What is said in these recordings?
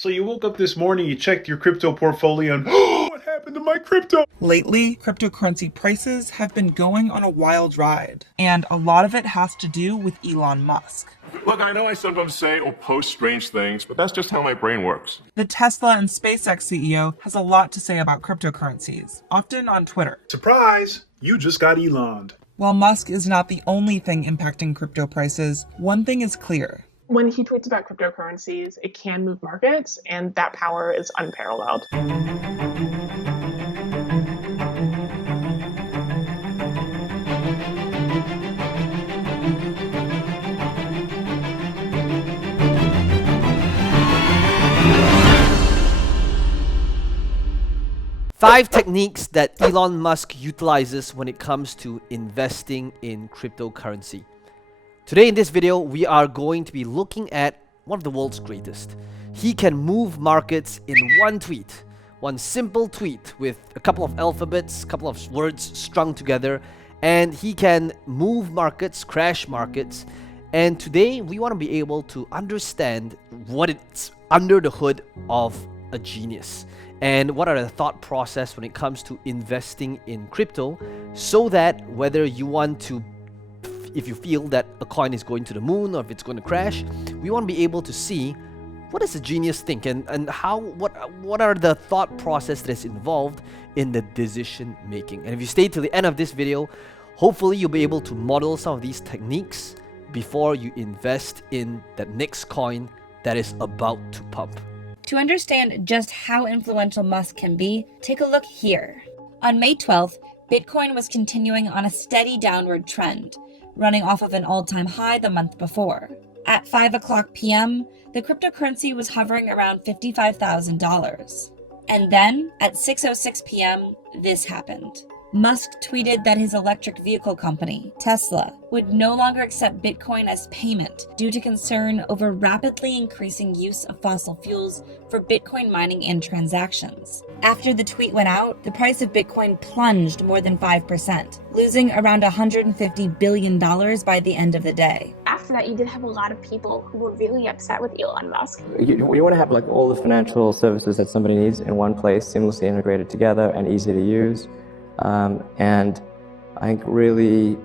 So you woke up this morning, you checked your crypto portfolio, and oh, what happened to my crypto? Lately, cryptocurrency prices have been going on a wild ride, and a lot of it has to do with Elon Musk. Look, I know I sometimes say or post strange things, but that's just how my brain works. The Tesla and SpaceX CEO has a lot to say about cryptocurrencies, often on Twitter. Surprise! You just got Elon'd. While Musk is not the only thing impacting crypto prices, one thing is clear. When he tweets about cryptocurrencies, it can move markets, and that power is unparalleled. 5 techniques that Elon Musk utilizes when it comes to investing in cryptocurrency. Today in this video, we are going to be looking at one of the world's greatest. He can move markets in one tweet, one simple tweet with a couple of alphabets, a couple of words strung together, and he can move markets, crash markets. And today we want to be able to understand what it's under the hood of a genius and what are the thought process when it comes to investing in crypto, so that whether you want to, if you feel that a coin is going to the moon or if it's going to crash, we want to be able to see what does a genius think and how what are the thought process that is involved in the decision making. And if you stay till the end of this video, hopefully you'll be able to model some of these techniques before you invest in that next coin that is about to pump. To understand just how influential Musk can be, take a look here. On May 12th, Bitcoin was continuing on a steady downward trend, running off of an all-time high the month before. At 5 o'clock p.m., the cryptocurrency was hovering around $55,000. And then, at 6:06 p.m., this happened. Musk tweeted that his electric vehicle company, Tesla, would no longer accept Bitcoin as payment due to concern over rapidly increasing use of fossil fuels for Bitcoin mining and transactions. After the tweet went out, the price of Bitcoin plunged more than 5%, losing around $150 billion by the end of the day. After that, you did have a lot of people who were really upset with Elon Musk. You want to have like all the financial services that somebody needs in one place, seamlessly integrated together and easy to use. And I think really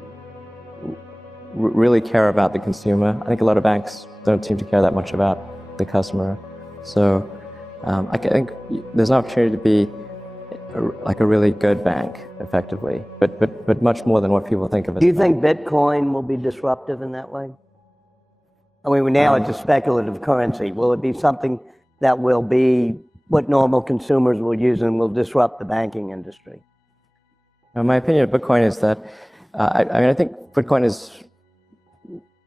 care about the consumer. I think a lot of banks don't seem to care that much about the customer. So I think there's an opportunity to be like a really good bank, effectively, but much more than what people think of it. Do you think Bitcoin will be disruptive in that way? I mean, now it's a speculative currency. Will it be something that will be what normal consumers will use and will disrupt the banking industry? My opinion of Bitcoin is that, I think Bitcoin is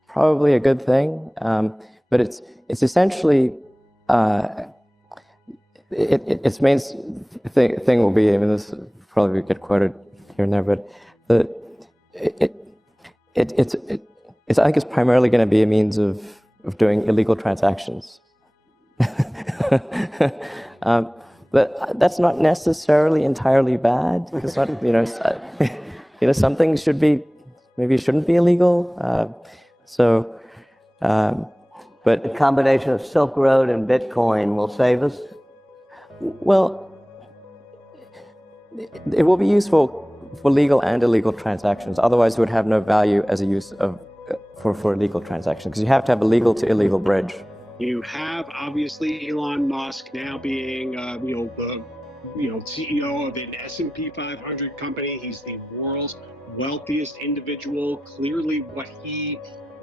probably a good thing, but it's essentially, its main thing will be, I mean, this will probably get quoted here and there, but I think it's primarily going to be a means of doing illegal transactions. But that's not necessarily entirely bad, because not, some things shouldn't be illegal. But The combination of Silk Road and Bitcoin will save us? Well, it will be useful for legal and illegal transactions. Otherwise, it would have no value as a use of for illegal transactions, because you have to have a legal to illegal bridge. You have obviously Elon Musk now being, the CEO of an S&P 500 company. He's the world's wealthiest individual. Clearly, what he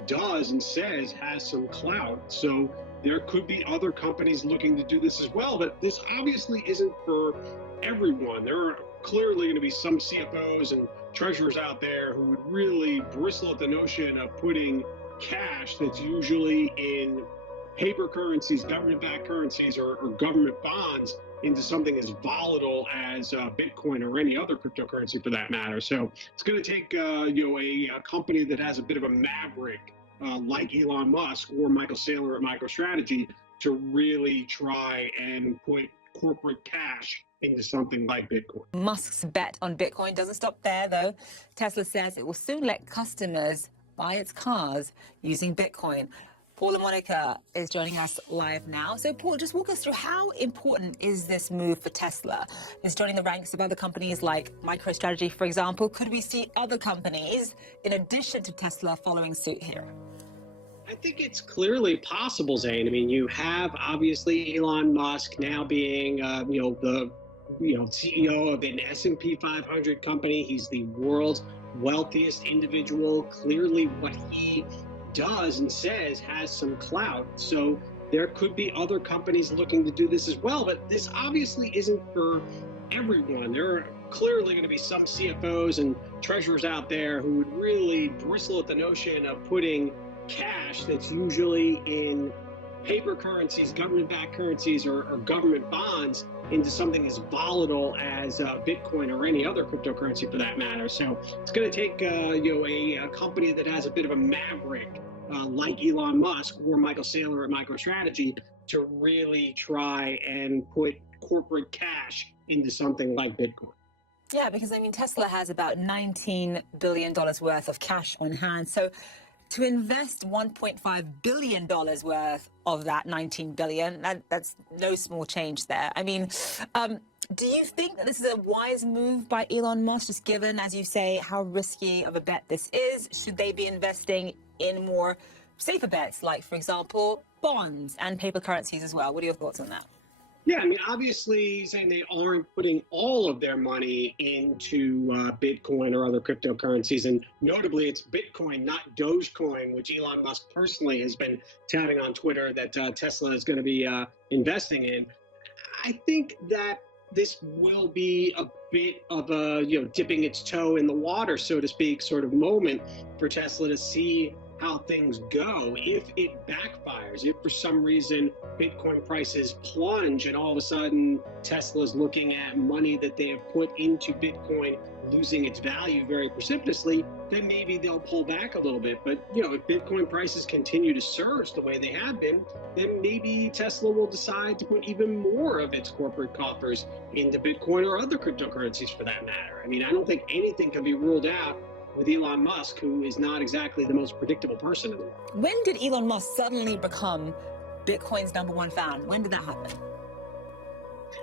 does and says has some clout. So there could be other companies looking to do this as well. But this obviously isn't for everyone. There are clearly going to be some CFOs and treasurers out there who would really bristle at the notion of putting cash that's usually in paper currencies, government-backed currencies, or government bonds into something as volatile as Bitcoin or any other cryptocurrency for that matter. So it's going to take a company that has a bit of a maverick like Elon Musk or Michael Saylor at MicroStrategy to really try and put corporate cash into something like Bitcoin. Musk's bet on Bitcoin doesn't stop there, though. Tesla says it will soon let customers buy its cars using Bitcoin. Paul and Monica is joining us live now. So, Paul, just walk us through how important is this move for Tesla? Is joining the ranks of other companies like MicroStrategy, for example. Could we see other companies, in addition to Tesla, following suit here? I think it's clearly possible, Zane. I mean, you have obviously Elon Musk now being, the CEO of an S&P 500 company. He's the world's wealthiest individual. Clearly, what he does and says has some clout. So there could be other companies looking to do this as well. But this obviously isn't for everyone. There are clearly going to be some CFOs and treasurers out there who would really bristle at the notion of putting cash that's usually in paper currencies, government-backed currencies, or government bonds into something as volatile as Bitcoin or any other cryptocurrency for that matter. So it's going to take a company that has a bit of a maverick like Elon Musk or Michael Saylor at MicroStrategy to really try and put corporate cash into something like Bitcoin. Yeah, because I mean, Tesla has about $19 billion worth of cash on hand. So to invest $1.5 billion worth of that $19 billion, that's no small change there. I mean, do you think that this is a wise move by Elon Musk, just given, as you say, how risky of a bet this is? Should they be investing in more safer bets, like, for example, bonds and paper currencies as well? What are your thoughts on that? Yeah, I mean, obviously, saying they aren't putting all of their money into Bitcoin or other cryptocurrencies. And notably, it's Bitcoin, not Dogecoin, which Elon Musk personally has been touting on Twitter that Tesla is going to be investing in. I think that this will be a bit of a, dipping its toe in the water, so to speak, sort of moment for Tesla to see how things go. If it backfires, if for some reason Bitcoin prices plunge and all of a sudden Tesla's looking at money that they have put into Bitcoin losing its value very precipitously, then maybe they'll pull back a little bit. But, if Bitcoin prices continue to surge the way they have been, then maybe Tesla will decide to put even more of its corporate coffers into Bitcoin or other cryptocurrencies for that matter. I mean, I don't think anything can be ruled out with Elon Musk, who is not exactly the most predictable person in the world. When did Elon Musk suddenly become Bitcoin's #1 fan? When did that happen?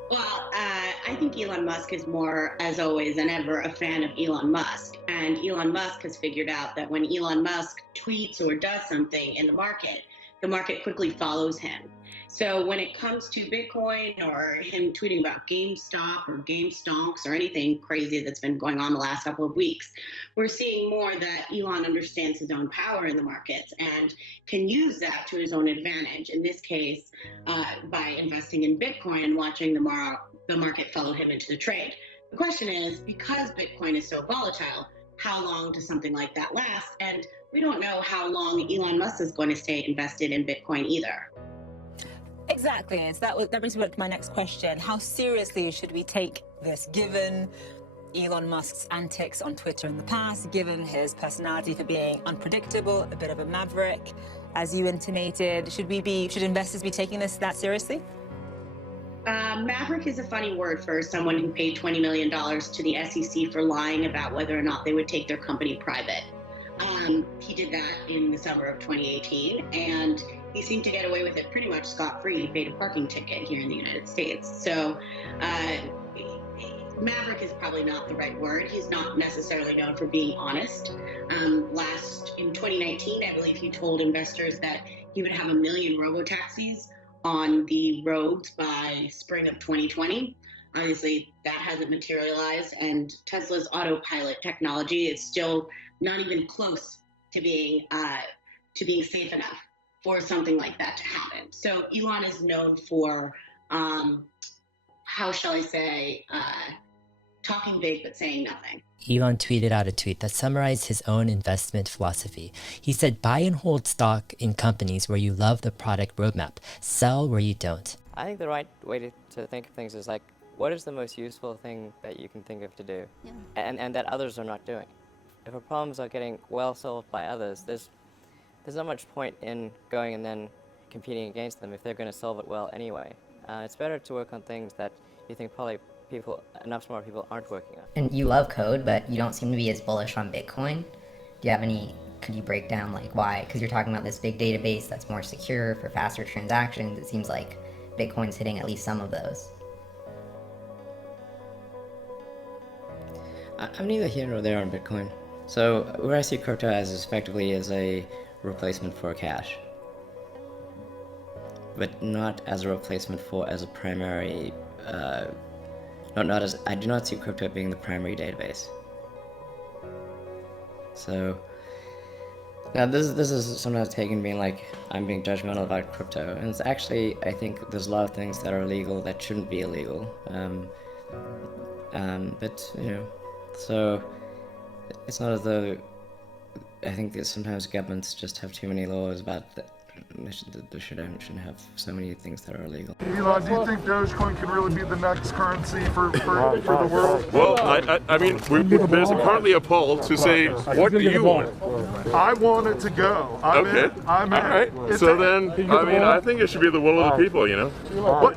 Well, I think Elon Musk is more, as always and ever, a fan of Elon Musk. And Elon Musk has figured out that when Elon Musk tweets or does something in the market quickly follows him. So when it comes to Bitcoin or him tweeting about GameStop or GameStonks or anything crazy that's been going on the last couple of weeks, we're seeing more that Elon understands his own power in the markets and can use that to his own advantage. In this case, by investing in Bitcoin and watching the market follow him into the trade. The question is, because Bitcoin is so volatile, how long does something like that last? And we don't know how long Elon Musk is going to stay invested in Bitcoin either. Exactly. And so that brings me back to my next question. How seriously should we take this, given Elon Musk's antics on Twitter in the past, given his personality for being unpredictable, a bit of a maverick, as you intimated? Should investors be taking this that seriously? Maverick is a funny word for someone who paid $20 million to the SEC for lying about whether or not they would take their company private. He did that in the summer of 2018, and he seemed to get away with it pretty much scot-free. He paid a parking ticket here in the United States. So maverick is probably not the right word. He's not necessarily known for being honest. In 2019, I believe he told investors that he would have 1 million robo-taxis on the roads by spring of 2020. Obviously, that hasn't materialized, and Tesla's autopilot technology is still not even close to being safe enough for something like that to happen. So Elon is known for, how shall I say, talking big but saying nothing. Elon tweeted out a tweet that summarized his own investment philosophy. He said, buy and hold stock in companies where you love the product roadmap. Sell where you don't. I think the right way to think of things is like, what is the most useful thing that you can think of to do, and that others are not doing? If our problems are getting well solved by others, there's not much point in going and then competing against them if they're going to solve it well anyway. It's better to work on things that you think probably enough smart people aren't working on. And you love code, but you don't seem to be as bullish on Bitcoin. Do you have any Could you break down like why? Because you're talking about this big database that's more secure for faster transactions. It seems like Bitcoin's hitting at least some of those. I'm neither here nor there on Bitcoin. So where I see crypto as is effectively as a replacement for cash, but not as a replacement for as a primary. Not as I do not see crypto being the primary database. So now this is sometimes taken being like I'm being judgmental about crypto, and it's actually I think there's a lot of things that are illegal that shouldn't be illegal. But you know, so it's not as though I think that sometimes governments just have too many laws about that. They shouldn't have so many things that are illegal. Elon, do you think Dogecoin can really be the next currency for the world? Well, I mean, there's currently a poll to say, what do you want? I want it to go. I'm in. All right. So then, I mean, I think it should be the will of the people, you know?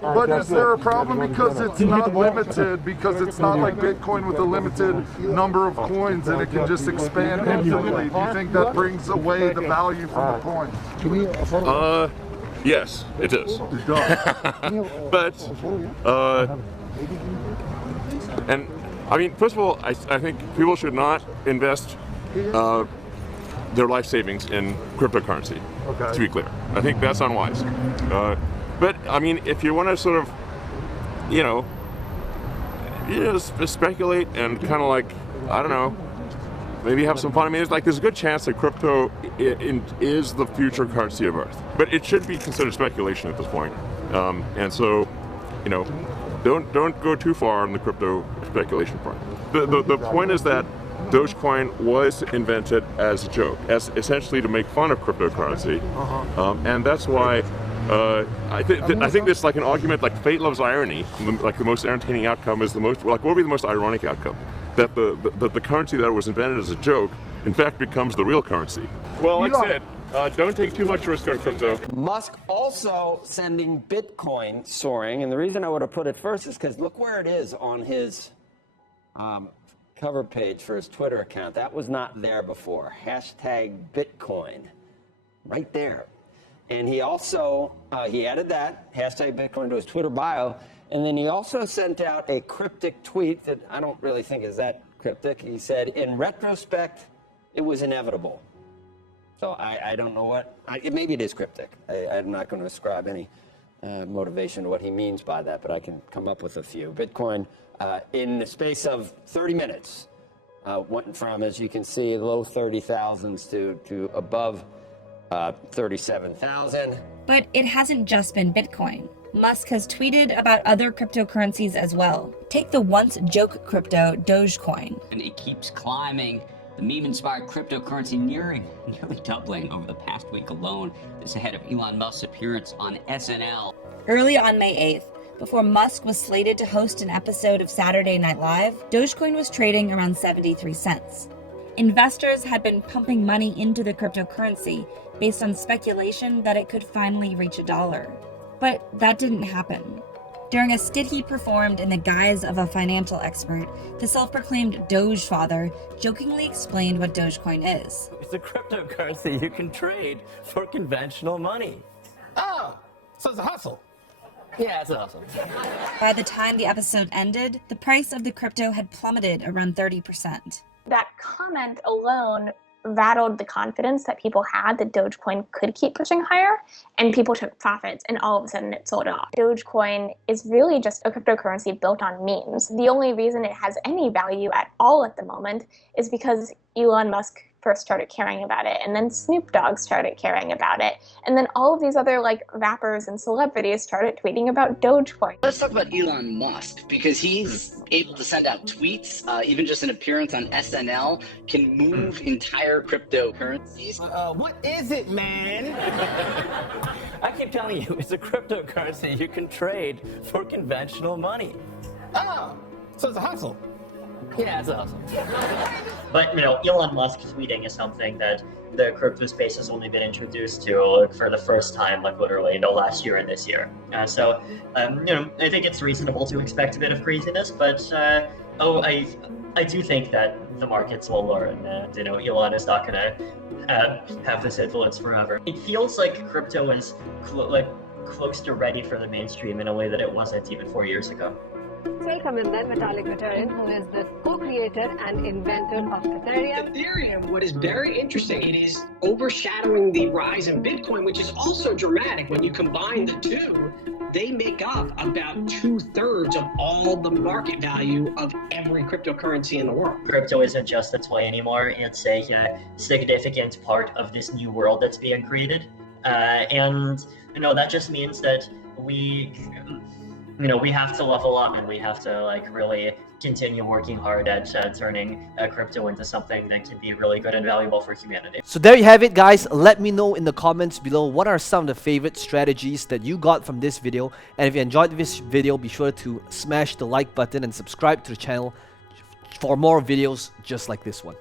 But is there a problem because it's not limited, because it's not like Bitcoin with a limited number of coins and it can just expand infinitely? Do you think that brings away the value from the coin? Yes, it is. It does. But, and I mean, first of all, I think people should not invest their life savings in cryptocurrency, to be clear. I think that's unwise. But, I mean, if you want to sort of, you know, speculate and kind of like, I don't know, maybe have some fun. I mean, there's a good chance that crypto is the future currency of Earth, but it should be considered speculation at this point. And so, you know, don't go too far on the crypto speculation front. The point is that Dogecoin was invented as a joke, as essentially to make fun of cryptocurrency, and that's why I think there's like an argument like fate loves irony. Like the most entertaining outcome is the most what would be the most ironic outcome? That the currency that was invented as a joke, in fact, becomes the real currency. Well, like I said, don't take too much risk on crypto. Musk also sending Bitcoin soaring, and the reason I would have put it first is because look where it is on his cover page for his Twitter account. That was not there before. Hashtag Bitcoin, right there. And he also, he added that, hashtag Bitcoin, to his Twitter bio. And then he also sent out a cryptic tweet that I don't really think is that cryptic. He said, in retrospect, it was inevitable. So I don't know what, maybe it is cryptic. I'm not going to ascribe any motivation to what he means by that, but I can come up with a few. Bitcoin, in the space of 30 minutes, went from, as you can see, low 30,000s to above 37,000. But it hasn't just been Bitcoin. Musk has tweeted about other cryptocurrencies as well. Take the once joke crypto Dogecoin. And it keeps climbing. The meme-inspired cryptocurrency nearly doubling over the past week alone. This ahead of Elon Musk's appearance on SNL. Early on May 8th, before Musk was slated to host an episode of Saturday Night Live, Dogecoin was trading around 73 cents. Investors had been pumping money into the cryptocurrency based on speculation that it could finally reach $1. But that didn't happen. During a skit he performed in the guise of a financial expert, the self-proclaimed Dogefather jokingly explained what Dogecoin is. It's a cryptocurrency you can trade for conventional money. Oh, so it's a hustle. Yeah, it's a hustle. By the time the episode ended, the price of the crypto had plummeted around 30%. That comment alone rattled the confidence that people had that Dogecoin could keep pushing higher, and people took profits, and all of a sudden it sold off. Dogecoin is really just a cryptocurrency built on memes. The only reason it has any value at all at the moment is because Elon Musk first started caring about it, and then Snoop Dogg started caring about it, and then all of these other rappers and celebrities started tweeting about Dogecoin. Let's talk about Elon Musk, because he's able to send out tweets. Even just an appearance on SNL can move entire cryptocurrencies. What is it, man? I keep telling you, it's a cryptocurrency you can trade for conventional money. Oh, so it's a hustle. Yeah, it's a hustle. But, Elon Musk tweeting is something that the crypto space has only been introduced to for the first time, literally, last year and this year. I think it's reasonable to expect a bit of craziness, but Oh, I do think that the markets will learn that, you know, Elon is not gonna have this influence forever. It feels like crypto is close to ready for the mainstream in a way that it wasn't even 4 years ago. Welcome in then Vitalik Buterin, who is the co-creator and inventor of Ethereum. Ethereum, what is very interesting, it is overshadowing the rise in Bitcoin, which is also dramatic. When you combine the two, they make up about 2/3 of all the market value of every cryptocurrency in the world. Crypto isn't just a toy anymore. It's a significant part of this new world that's being created. And, you know, that just means that we have to level up, and we have to like really continue working hard at turning crypto into something that can be really good and valuable for humanity. So there you have it, guys. Let me know in the comments below what are some of the favorite strategies that you got from this video. And if you enjoyed this video, be sure to smash the like button and subscribe to the channel for more videos just like this one.